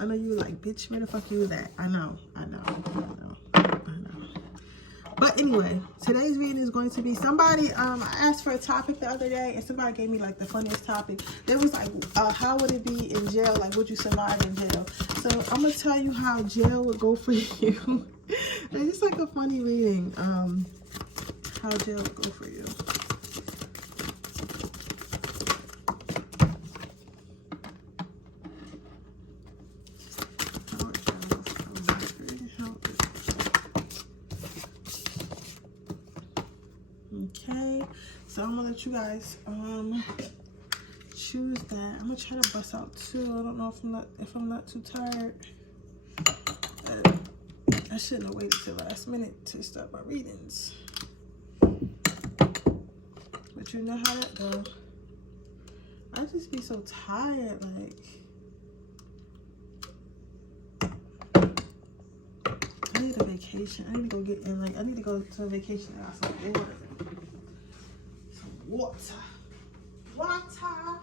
I know you were like, bitch, where the fuck you was at? I know. But anyway, today's reading is going to be somebody, I asked for a topic the other day and somebody gave me like the funniest topic. There was like, how would it be in jail? Like, would you survive in jail? So I'm going to tell you how jail would go for you. It's just like a funny reading, how jail would go for you. Okay, so I'm gonna let you guys choose that. I'm gonna try to bust out two. I don't know if I'm not too tired. I shouldn't have waited till last minute to start my readings. But you know how that goes. I just be so tired, like I need a vacation. I need to go get in, like I need to go to a vacation and have some water. Water.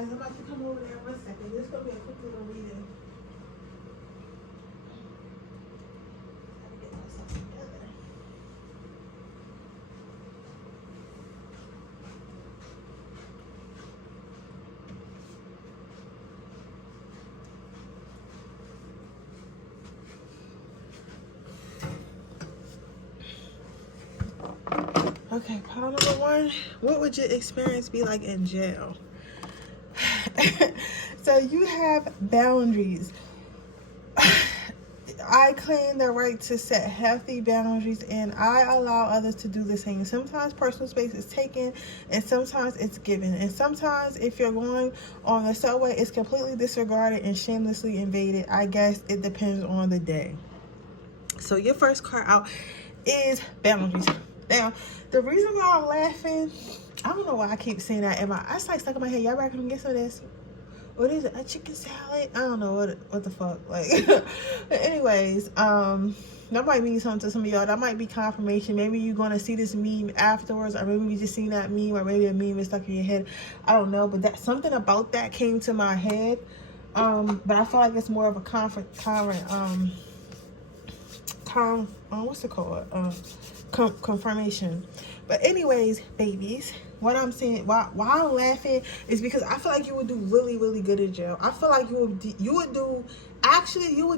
guys. I'm about to come over there 1 second. This is gonna be a quick little reading. Gotta get myself together. Okay, pile number 1. What would your experience be like in jail? So you have boundaries. I claim the right to set healthy boundaries, and I allow others to do the same. Sometimes personal space is taken, and sometimes it's given. And sometimes if you're going on the subway, it's completely disregarded and shamelessly invaded. I guess it depends on the day. So your first card out is boundaries. Now, the reason why I'm laughing, I don't know why I keep saying that. It's like stuck in my head. Y'all better come get some of this. What is it? A chicken salad? I don't know what the fuck. Like, but anyways, that might mean something to some of y'all. That might be confirmation. Maybe you're gonna see this meme afterwards, or maybe you just seen that meme, or maybe a meme is stuck in your head. I don't know, but that something about that came to my head. But I feel like it's more of a what's it called? Confirmation. But anyways, babies, what I'm saying, why I'm laughing is because I feel like you would do really, really good in jail. I feel like you would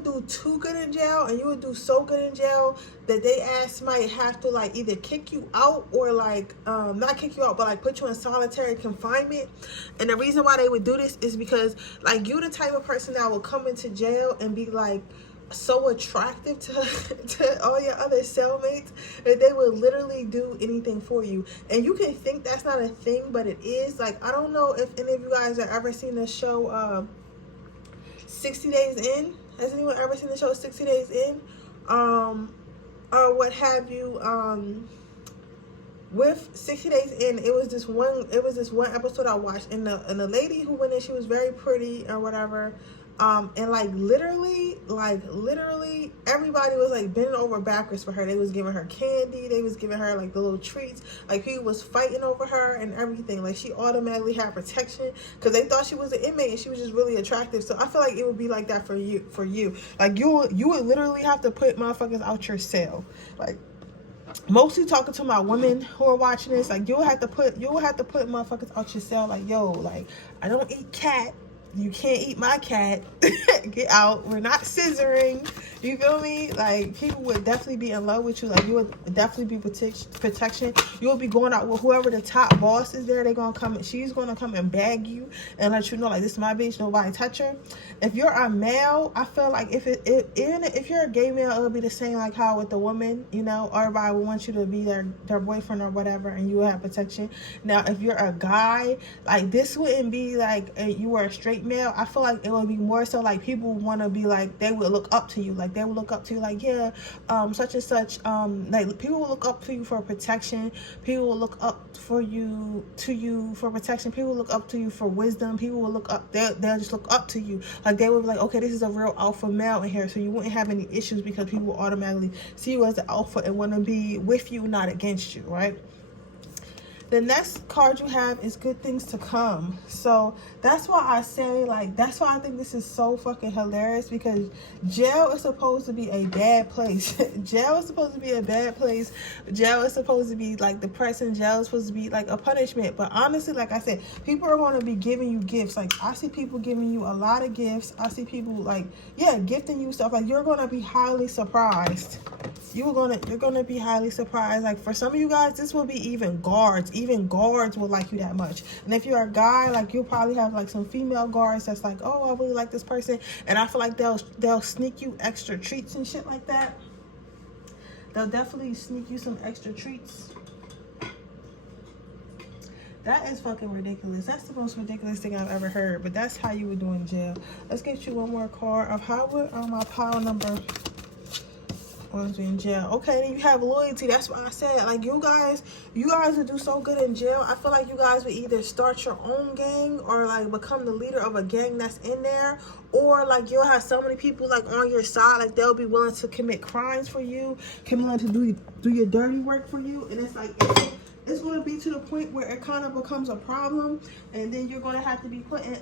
do too good in jail, and you would do so good in jail that they might have to like either kick you out or like not kick you out, but like put you in solitary confinement. And the reason why they would do this is because like you the type of person that will come into jail and be like so attractive to all your other cellmates that they would literally do anything for you. And you can think that's not a thing, but it is. Like, I don't know if any of you guys have ever seen the show 60 Days In. Has anyone ever seen the show 60 Days In? Or what have you. With 60 Days In, it was this one episode I watched, and the lady who went in, she was very pretty or whatever. And like literally everybody was like bending over backwards for her. They was giving her candy, they was giving her like the little treats, like people was fighting over her and everything. Like she automatically had protection because they thought she was an inmate and she was just really attractive. So I feel like it would be like that for you. Like you would literally have to put motherfuckers out your cell. Like, mostly talking to my women who are watching this, like you will have to put motherfuckers out your cell. Like, yo, like I don't eat cat. You can't eat my cat. Get out. We're not scissoring. You feel me? Like, people would definitely be in love with you. Like, you would definitely be protection. You'll be going out with whoever the top boss is there. They're going to come and she's going to come and bag you and let you know, like, this is my bitch. Nobody touch her. If you're a male, I feel like even if you're a gay male, it'll be the same like how with the woman, you know, everybody will want you to be their boyfriend or whatever, and you will have protection. Now, if you're a guy, like, this wouldn't be like you were a straight male. I feel like it would be more so like people want to be like, they would look up to you. Like, they would look up to you like, yeah, such and such, like people will look up to you for protection. People will look up to you for protection. People will look up to you for wisdom. People will look up, they'll just look up to you. Like, they would be like, okay, this is a real alpha male in here, so you wouldn't have any issues because people will automatically see you as the alpha and want to be with you, not against you, right? The next card you have is good things to come. So that's why I say, like, that's why I think this is so fucking hilarious, because jail is supposed to be a bad place. Jail is supposed to be a bad place. Jail is supposed to be like depressing. Jail is supposed to be like a punishment. But honestly, like I said, people are going to be giving you gifts. Like, I see people giving you a lot of gifts. I see people like, yeah, gifting you stuff. Like, you're going to be highly surprised. You're gonna be highly surprised. Like, for some of you guys, this will be even guards. Even guards will like you that much. And if you're a guy, like, you'll probably have like some female guards that's like, oh, I really like this person, and I feel like they'll sneak you extra treats and shit like that. They'll definitely sneak you some extra treats. That is fucking ridiculous. That's the most ridiculous thing I've ever heard. But that's how you would do in jail. Let's get you one more card of how would my pile number in jail. Okay, then you have loyalty. That's what I said. Like, you guys would do so good in jail. I feel like you guys would either start your own gang or like become the leader of a gang that's in there, or like you'll have so many people like on your side, like they'll be willing to commit crimes for you, willing to do your dirty work for you. And it's like, it's going to be to the point where it kind of becomes a problem, and then you're going to have to be putting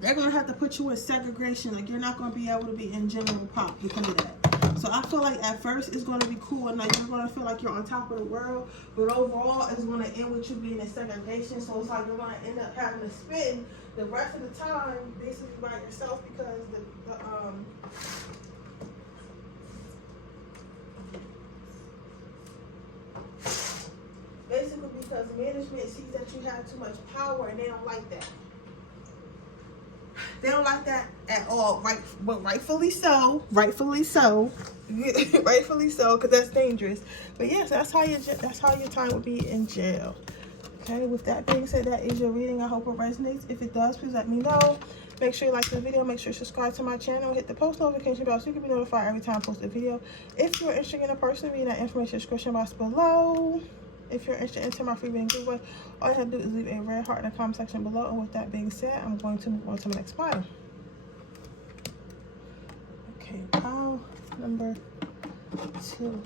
they're going to have to put you in segregation. Like, you're not going to be able to be in general pop because of that. So I feel like at first it's going to be cool, and like you're going to feel like you're on top of the world, but overall it's going to end with you being in segregation. So it's like you're going to end up having to spend the rest of the time basically by yourself, because basically because management sees that you have too much power, and they don't like that. They don't like that at all, right? But rightfully so. Rightfully so. Rightfully so, because that's dangerous. But yes, that's how your time would be in jail. Okay, with that being said, that is your reading. I hope it resonates. If it does, please let me know. Make sure you like the video. Make sure you subscribe to my channel. Hit the post notification bell so you can be notified every time I post a video. If you're interested in a person, read that information in the description box below. If you're interested in entering my free reading giveaway, all you have to do is leave a red heart in the comment section below. And with that being said, I'm going to move on to the next pile. Okay, pile number 2.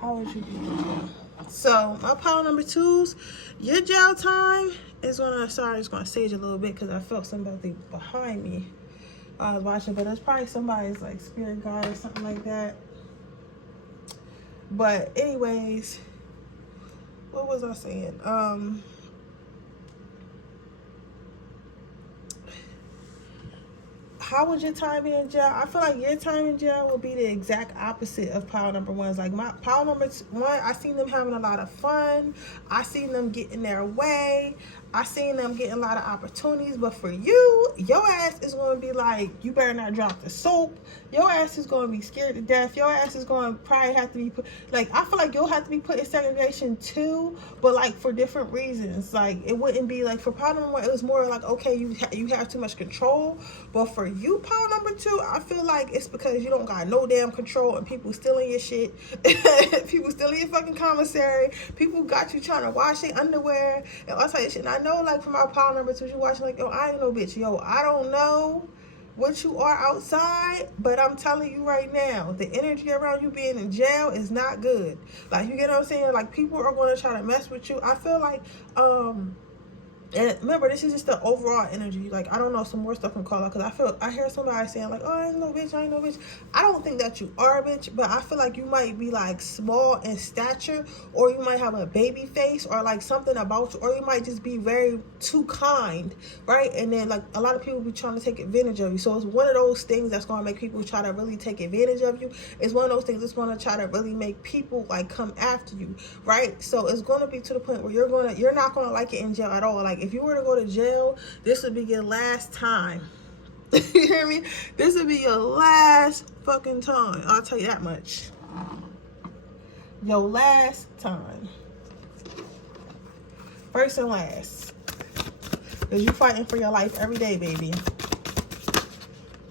How would you be doing? So my pile number 2's, your jail time is gonna, sorry, I'm just gonna sage a little bit because I felt somebody behind me while I was watching, but it's probably somebody's like spirit guide or something like that. But anyways, what was I saying? How would your time be in jail? I feel like your time in jail will be the exact opposite of pile number 1's. Like my pile number 1, I seen them having a lot of fun. I seen them getting their way. I seen them getting a lot of opportunities. But for you, your ass is going to be like, you better not drop the soap. Your ass is going to be scared to death. Your ass is going to probably have to be put, like, I feel like you'll have to be put in segregation too, but like for different reasons. Like, it wouldn't be like for pile number 1, it was more like, okay, you have too much control. But for you, pile number 2, I feel like it's because you don't got no damn control, and people stealing your shit. People stealing your fucking commissary. People got you trying to wash their underwear and all type of shit. And I know, like, for my pile number 2, you watching like, yo, I ain't no bitch. Yo, I don't know what you are outside, but I'm telling you right now, the energy around you being in jail is not good. Like, you get what I'm saying? Like, people are going to try to mess with you. I feel like, and remember, this is just the overall energy. Like, I don't know, some more stuff can call out, because I hear somebody saying like, oh, I ain't no bitch, I ain't no bitch. I don't think that you are a bitch, but I feel like you might be like small in stature, or you might have a baby face, or like something about you, or you might just be very too kind, right? And then like a lot of people be trying to take advantage of you. So it's one of those things that's going to make people try to really take advantage of you. It's one of those things that's going to try to really make people like come after you, right? So it's going to be to the point where you're not going to like it in jail at all. Like, if you were to go to jail, this would be your last time. You hear me? This would be your last fucking time. I'll tell you that much. Your last time. First and last. Because you're fighting for your life every day, baby.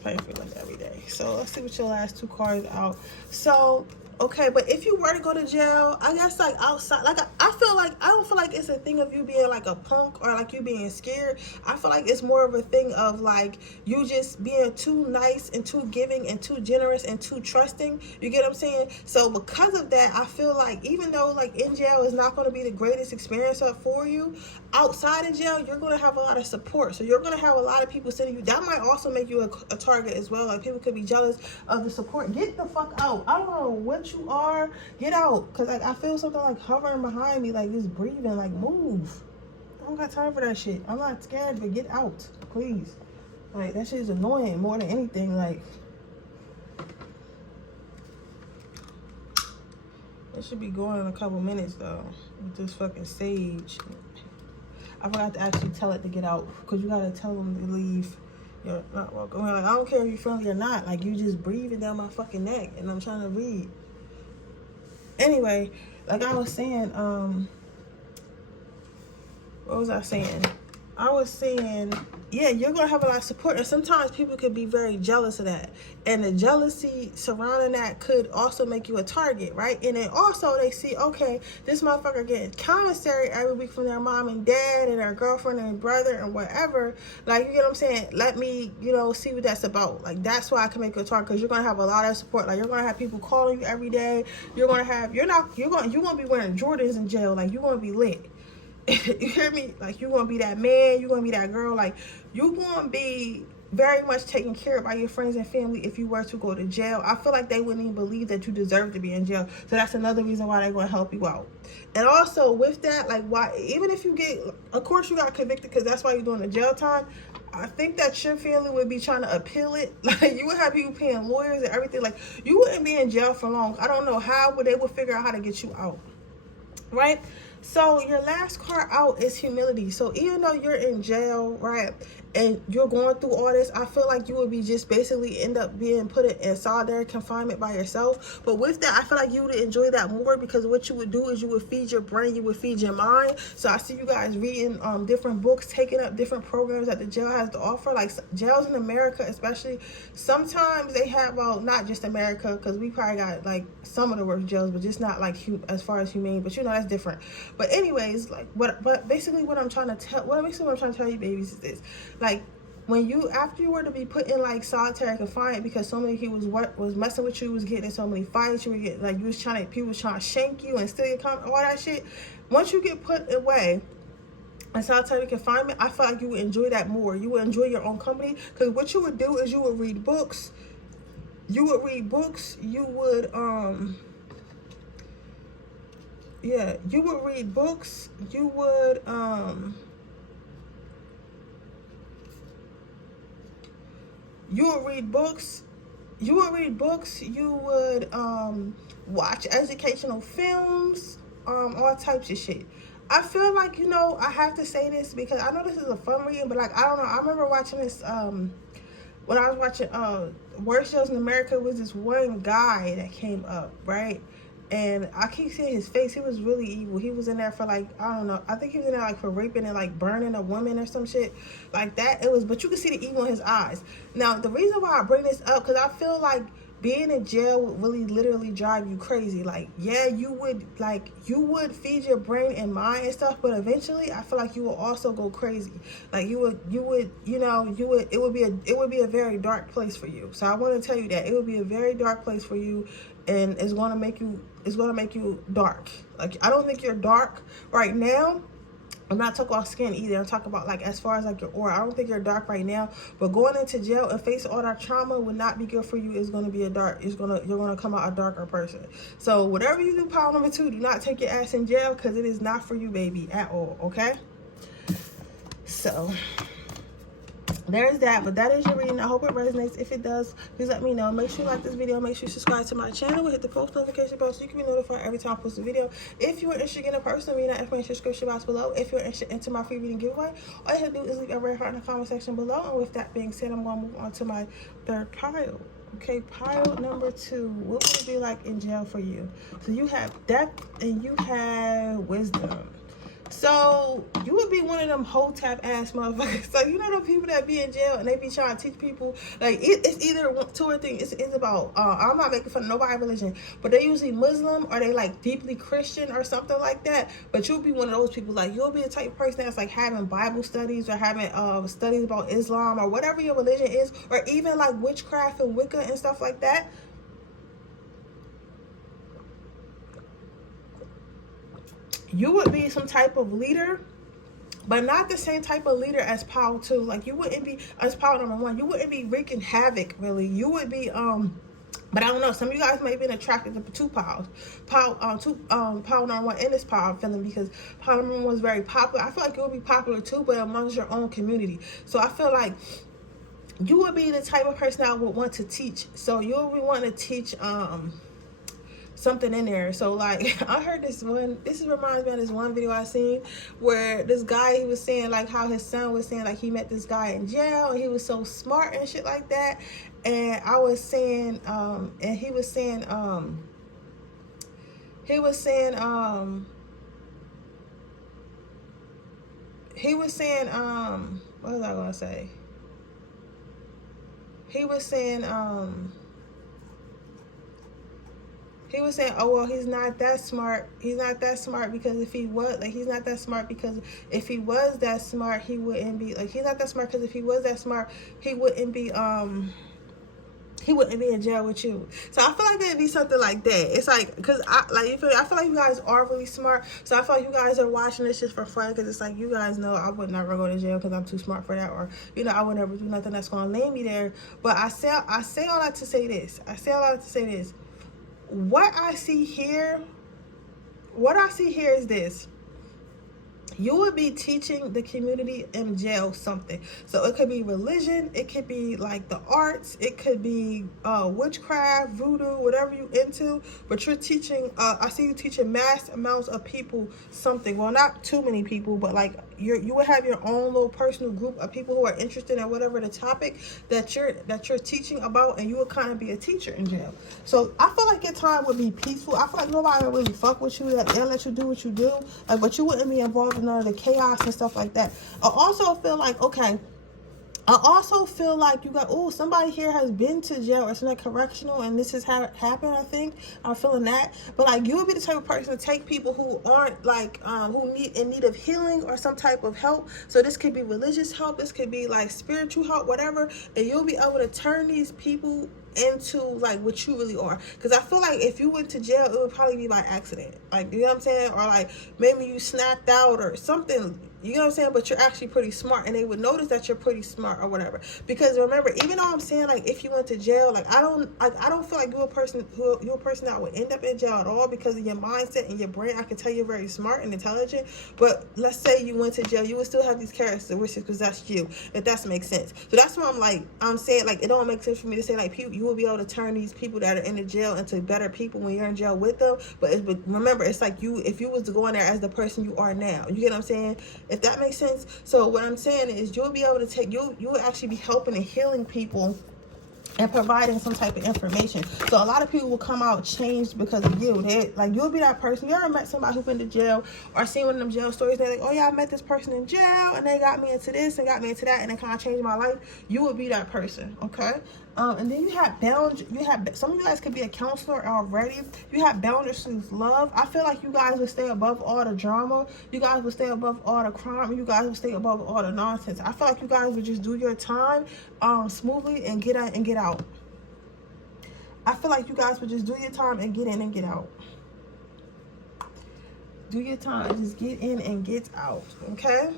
Fighting for your life every day. So let's see what your last 2 cards out. So, okay, but if you were to go to jail, I guess like outside, like I feel like, I don't feel like it's a thing of you being like a punk or like you being scared. I feel like it's more of a thing of like you just being too nice and too giving and too generous and too trusting. You get what I'm saying? So because of that, I feel like even though like in jail is not going to be the greatest experience for you, outside of jail, you're going to have a lot of support. So you're going to have a lot of people sending you. That might also make you a target as well. Like, people could be jealous of the support. Get the fuck out. I don't know what you are. Get out. Because like I feel something like hovering behind me, like just breathing, like move. I don't got time for that shit. I'm not scared, but get out, please. Like, that shit is annoying more than anything. Like, it should be going in a couple minutes though with this fucking sage. I forgot to actually tell it to get out, because you gotta tell them to leave. You're not welcome. Like, I don't care if you're friendly or not. Like, you just breathing down my fucking neck, and I'm trying to read. Anyway, like I was saying, what was I saying? I was saying, yeah, you're gonna have a lot of support, and sometimes people could be very jealous of that, and the jealousy surrounding that could also make you a target, right? And then also they see, okay, this motherfucker getting commissary every week from their mom and dad and their girlfriend and brother and whatever. Like, you get what I'm saying? Let me, you know, see what that's about. Like, that's why I can make you a target, because you're gonna have a lot of support. Like, you're gonna have people calling you every day. You're gonna be wearing Jordans in jail. Like, you're gonna be lit. You hear me? Like, you're gonna be that man, you're gonna be that girl. Like, you're gonna be very much taken care of by your friends and family if you were to go to jail. I feel like they wouldn't even believe that you deserve to be in jail. So that's another reason why they're gonna help you out. And also with that, like, why, even if you get, of course you got convicted because that's why you're doing the jail time, I think that your family would be trying to appeal it. Like, you would have people paying lawyers and everything. Like, you wouldn't be in jail for long. I don't know how, but they would figure out how to get you out, right? So your last card out is humility. So even though you're in jail, right, and you're going through all this, I feel like you would be just basically end up being put in solitary confinement by yourself. But with that, I feel like you would enjoy that more, because what you would do is you would feed your brain, you would feed your mind. So I see you guys reading different books, taking up different programs that the jail has to offer. Like, jails in America especially, sometimes they have, well, not just America, because we probably got like some of the worst jails, but just not like as far as humane, but you know, that's different. But anyways, like, but basically what I'm trying to tell you, babies, is this. Like, when you, after you were to be put in like solitary confinement because so many people was messing with you, was getting in so many fights, you were getting, like, people was trying to shank you and steal your car, all that shit. Once you get put away in solitary confinement, I feel like you would enjoy that more. You would enjoy your own company, because what you would do is you would read books. You would read books. You would yeah, you would read books. You would read books. You would watch educational films, all types of shit. I feel like, you know, I have to say this because I know this is a fun reading, but like, I don't know, I remember watching this when I was watching Worst Shows in America, was this one guy that came up, right? And I keep seeing his face. He was really evil. He was in there for like, I don't know, I think he was in there like for raping and like burning a woman or some shit like that. It was, but you could see the evil in his eyes. Now, the reason why I bring this up, because I feel like being in jail would really literally drive you crazy. Like, yeah, you would feed your brain and mind and stuff, but eventually I feel like you will also go crazy. Like, it would be a very dark place for you. So I want to tell you that it would be a very dark place for you, and it's going to make you dark. Like, I don't think you're dark right now. I'm not talking about skin either. I'm talking about, like, as far as like your aura. I don't think you're dark right now, but going into jail and facing all that trauma would not be good for you. It's going to be you're going to come out a darker person. So whatever you do, pile number 2, do not take your ass in jail, because it is not for you, baby, at all. Okay? So there's that, but that is your reading. I hope it resonates. If it does, please let me know. Make sure you like this video. Make sure you subscribe to my channel. Hit the post notification bell so you can be notified every time I post a video. If you are interested in a personal reading, that information description box below. If you're interested into my free reading giveaway, all you have to do is leave a red heart in the comment section below. And with that being said, I'm going to move on to my third pile. Okay, pile number 2. What would it be like in jail for you? So you have depth and you have wisdom. So you would be one of them whole tap ass motherfuckers. So you know the people that be in jail and they be trying to teach people, like, it's either 2 or 3. It's about I'm not making fun of nobody's religion, but they usually Muslim or they like deeply Christian or something like that. But you'll be one of those people, like, you'll be the type of person that's like having Bible studies or having studies about Islam or whatever your religion is, or even like witchcraft and Wicca and stuff like that. You would be some type of leader, but not the same type of leader as pile 2. Like, you wouldn't be, as pile number 1, you wouldn't be wreaking havoc, really. You would be, but I don't know, some of you guys may have been attracted to 2 piles. Pile number 1 in this pile, I'm feeling, because pile number 1 was very popular. I feel like it would be popular too, but amongst your own community. So I feel like you would be the type of person that would want to teach. So you'll be wanting to teach, something in there. So like, I heard this reminds me of this one video I seen where this guy, he was saying like how his son was saying like he met this guy in jail and he was so smart and shit like that. And I was saying and he was saying he was saying, what was I gonna say? He was saying, oh well, he's not that smart. He's not that smart because if he was, like, he's not that smart because if he was that smart, he wouldn't be, like, he's not that smart because if he was that smart, he wouldn't be in jail with you. So I feel like it'd be something like that. It's like, because I feel like you guys are really smart. So I feel like you guys are watching this just for fun, because it's like, you guys know I would never go to jail because I'm too smart for that, or, you know, I would never do nothing that's gonna lay me there. But I say all that to say this. What I see here is this. You would be teaching the community in jail something. So it could be religion, it could be like the arts, it could be witchcraft, voodoo, whatever you into. But you're teaching, I see you teaching mass amounts of people something. Well, not too many people, but like you would have your own little personal group of people who are interested in whatever the topic that you're teaching about, and you would kind of be a teacher in jail. So I feel like your time would be peaceful. I feel like nobody would really fuck with you. They'll let you do what you do, like, but you wouldn't be involved in none of the chaos and stuff like that. I also feel like, okay, you got, oh, somebody here has been to jail or something, correctional, and this has happened. I think I'm feeling that. But like, you would be the type of person to take people who aren't like who in need of healing or some type of help. So this could be religious help, this could be like spiritual help, whatever, and you'll be able to turn these people into like what you really are. Because I feel like if you went to jail, it would probably be by accident, like, you know what I'm saying, or like maybe you snapped out or something, you know what I'm saying, but you're actually pretty smart, and they would notice that you're pretty smart or whatever. Because remember, even though I'm saying, like, if you went to jail, like, I don't feel like you're a person that would end up in jail at all, because of your mindset and your brain. I can tell you're very smart and intelligent, but let's say you went to jail, you would still have these characteristics because that's you, if that makes sense. So that's why I'm saying, like, it don't make sense for me to say, like, you will be able to turn these people that are in the jail into better people when you're in jail with them. But remember, it's like if you was to go in there as the person you are now, you get what I'm saying, if that makes sense. So what I'm saying is, you'll be able to you will actually be helping and healing people and providing some type of information. So a lot of people will come out changed because of you. Like, you'll be that person. You ever met somebody who's been to jail or seen one of them jail stories? They're like, oh yeah, I met this person in jail and they got me into this and got me into that, and it kind of changed my life. You would be that person, okay? And then you have some of you guys could be a counselor already. You have boundaries to love. I feel like you guys would stay above all the drama. You guys would stay above all the crime. You guys would stay above all the nonsense. I feel like you guys would just do your time smoothly and get out and get out. I feel like you guys would just do your time and get in and get out. Do your time, just get in and get out, okay?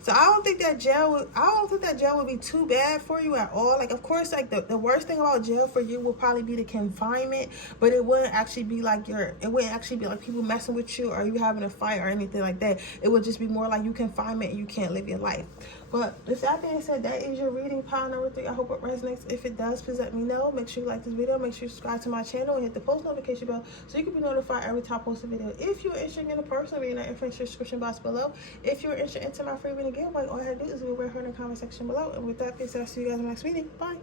So I don't think that jail would be too bad for you at all. Like, of course, like the worst thing about jail for you will probably be the confinement, but it wouldn't actually be like people messing with you or you having a fight or anything like that. It would just be more like you confinement and you can't live your life. But with that being said, that is your reading pile number 3. I hope it resonates. If it does, please let me know. Make sure you like this video. Make sure you subscribe to my channel and hit the post notification bell so you can be notified every time I post a video. If you're interested in a personal reading, I information in the description box below. If you're interested in my free reading giveaway, all I have to do is leave a word in the comment section below. And with that being said, I'll see you guys in the next reading. Bye.